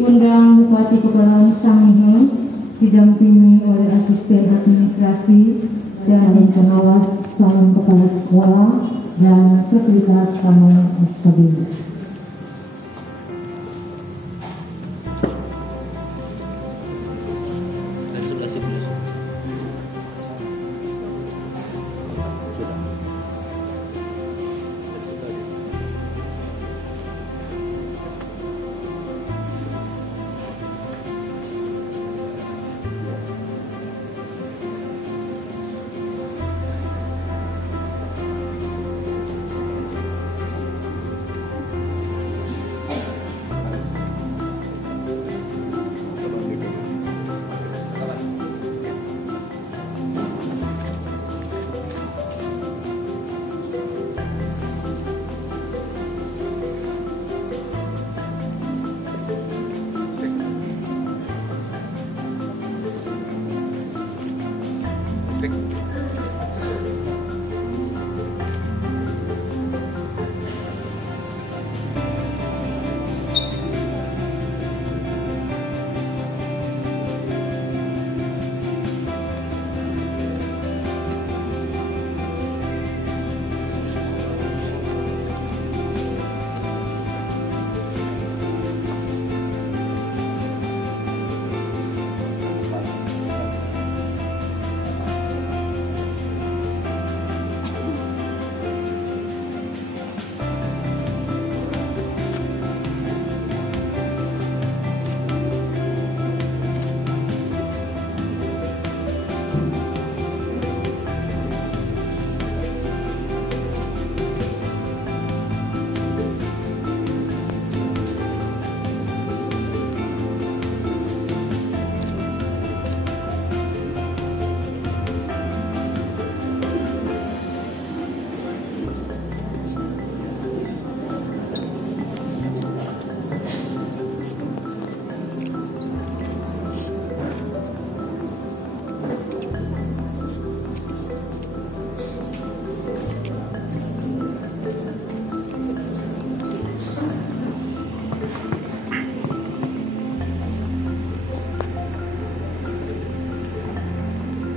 diundang Bupati Kepulauan Sangihe didampingi oleh asisten administrasi dan pengawas calon kepala sekolah dan sekretaris tamu SKB.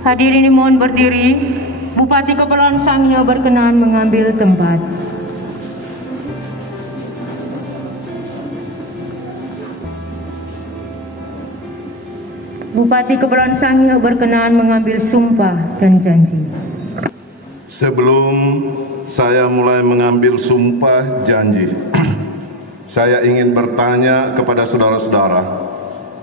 Hadirin mohon berdiri. Bupati Kepulauan Sangihe berkenan mengambil tempat. Bupati Kepulauan Sangihe berkenan mengambil sumpah dan janji. Sebelum saya mulai mengambil sumpah janji, saya ingin bertanya kepada saudara-saudara,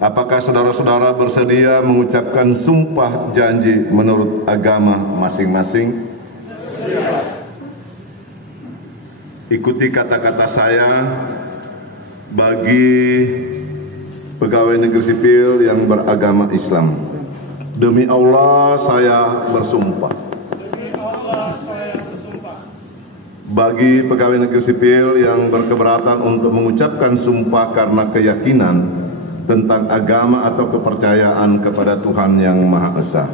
apakah saudara-saudara bersedia mengucapkan sumpah janji menurut agama masing-masing? Ikuti kata-kata saya bagi pegawai negeri sipil yang beragama Islam. Demi Allah saya bersumpah. Bagi pegawai negeri sipil yang berkeberatan untuk mengucapkan sumpah karena keyakinan tentang agama atau kepercayaan kepada Tuhan yang Maha Esa.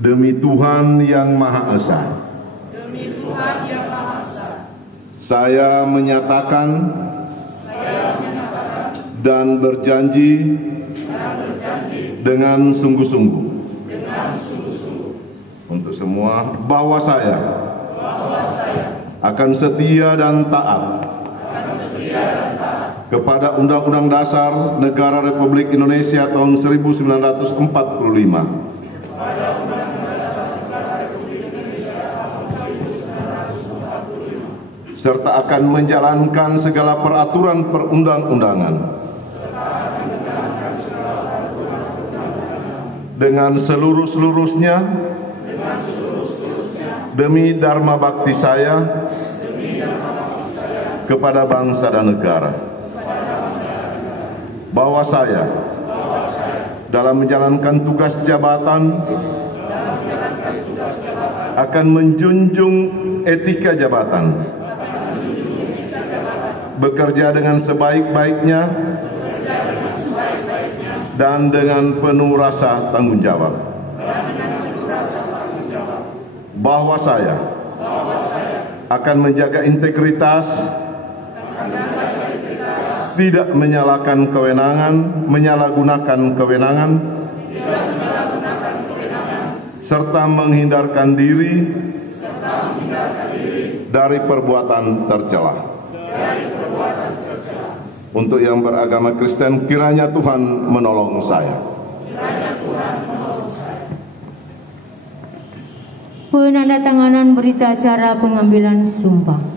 Demi Tuhan yang Maha Esa. Demi Tuhan yang Maha Esa. Saya menyatakan dan berjanji dengan sungguh-sungguh untuk semua bahwa saya akan setia dan taat kepada Undang-Undang Dasar Negara Republik Indonesia tahun 1945 serta akan menjalankan segala peraturan perundang-undangan dengan seluruh-seluruhnya demi dharma bakti saya kepada bangsa dan negara. Bahwa saya dalam menjalankan tugas jabatan akan menjunjung etika jabatan, bekerja dengan sebaik-baiknya dan dengan penuh rasa tanggung jawab. Bahwa saya akan menjaga integritas tidak menyalahgunakan kewenangan, serta menghindarkan diri dari perbuatan tercela. Untuk yang beragama Kristen, kiranya Tuhan menolong saya. Penandatanganan berita acara pengambilan sumpah.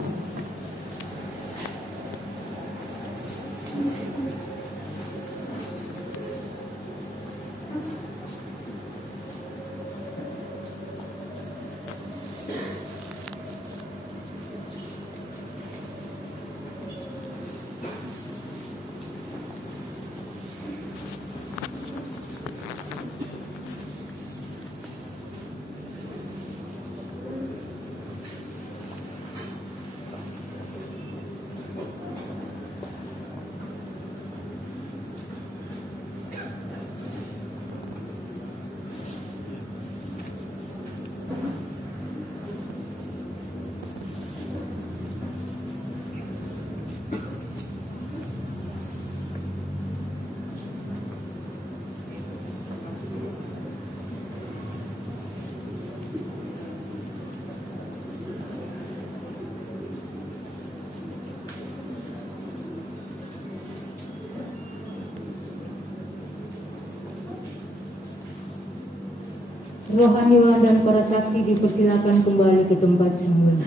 Rohaniwan dan para saksi dipersilakan kembali ke tempat semula.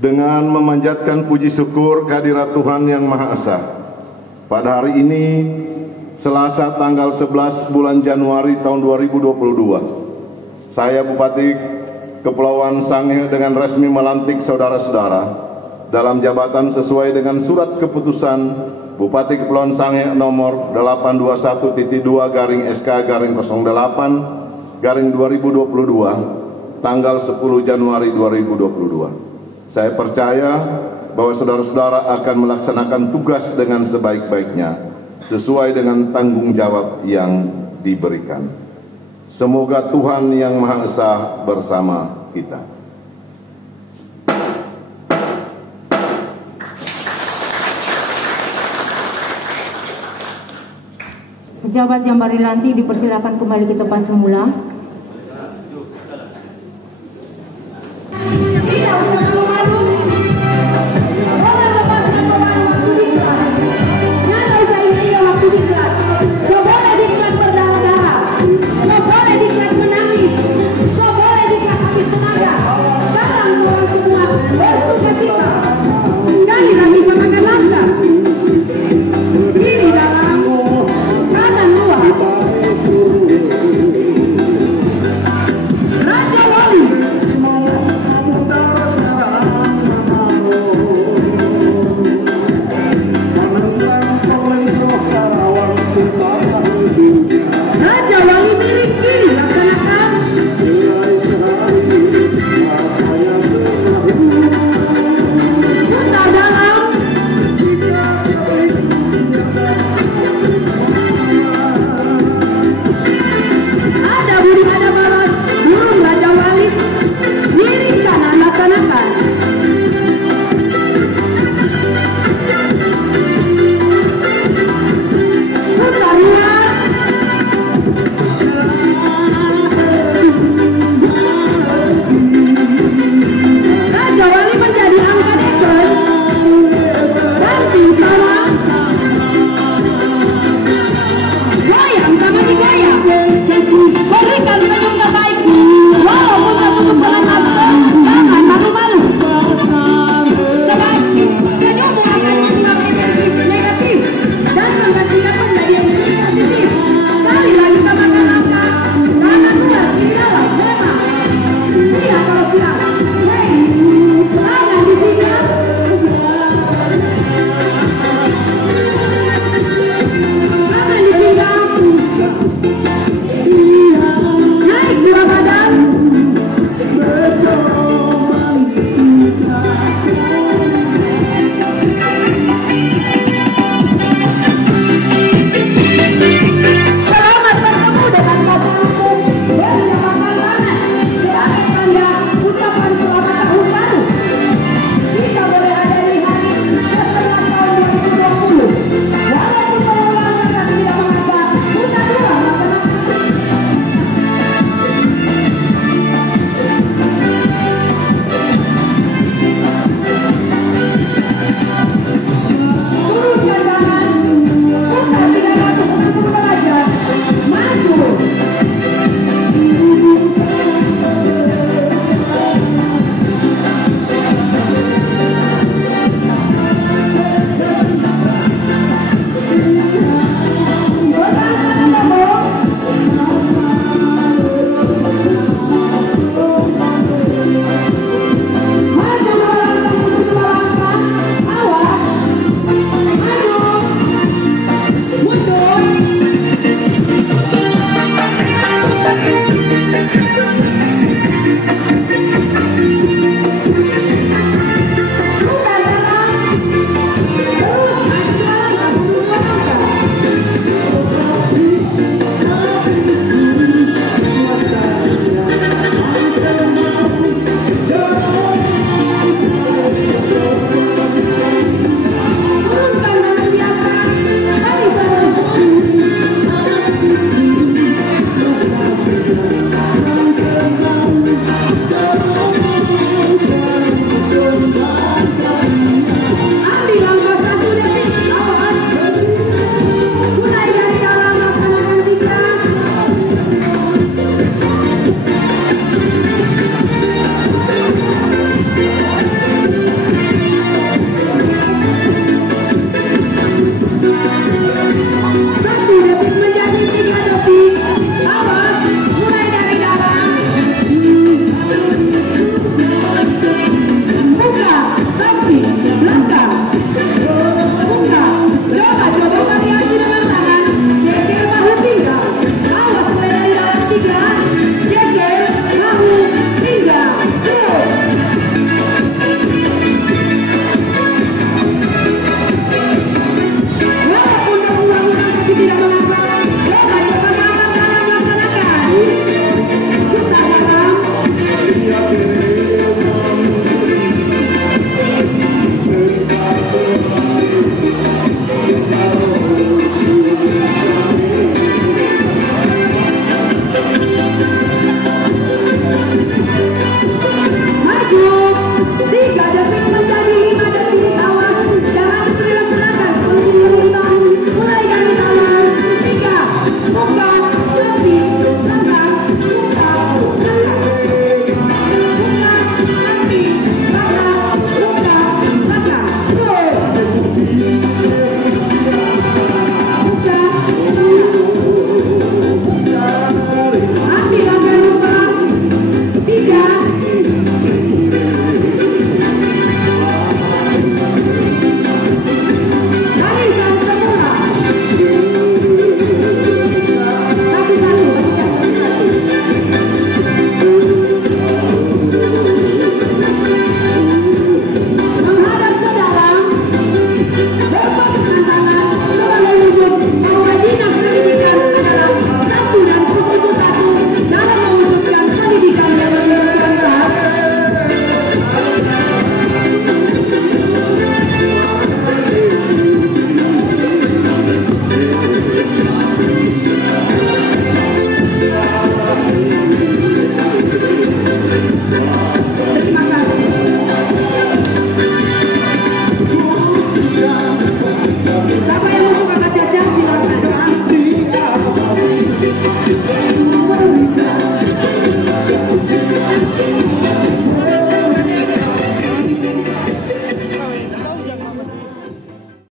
Dengan memanjatkan puji syukur kehadirat Tuhan Yang Maha Esa, pada hari ini Selasa tanggal 11 bulan Januari tahun 2022, saya Bupati Kepulauan Sangihe dengan resmi melantik saudara-saudara dalam jabatan sesuai dengan surat keputusan Bupati Kepulauan Sangihe nomor 821-2-08-2022 tanggal 10 Januari 2022. Saya percaya bahwa saudara-saudara akan melaksanakan tugas dengan sebaik-baiknya sesuai dengan tanggung jawab yang diberikan. Semoga Tuhan Yang Maha Esa bersama kita. Pejabat yang baru dilantik dipersilakan kembali ke tempat semula.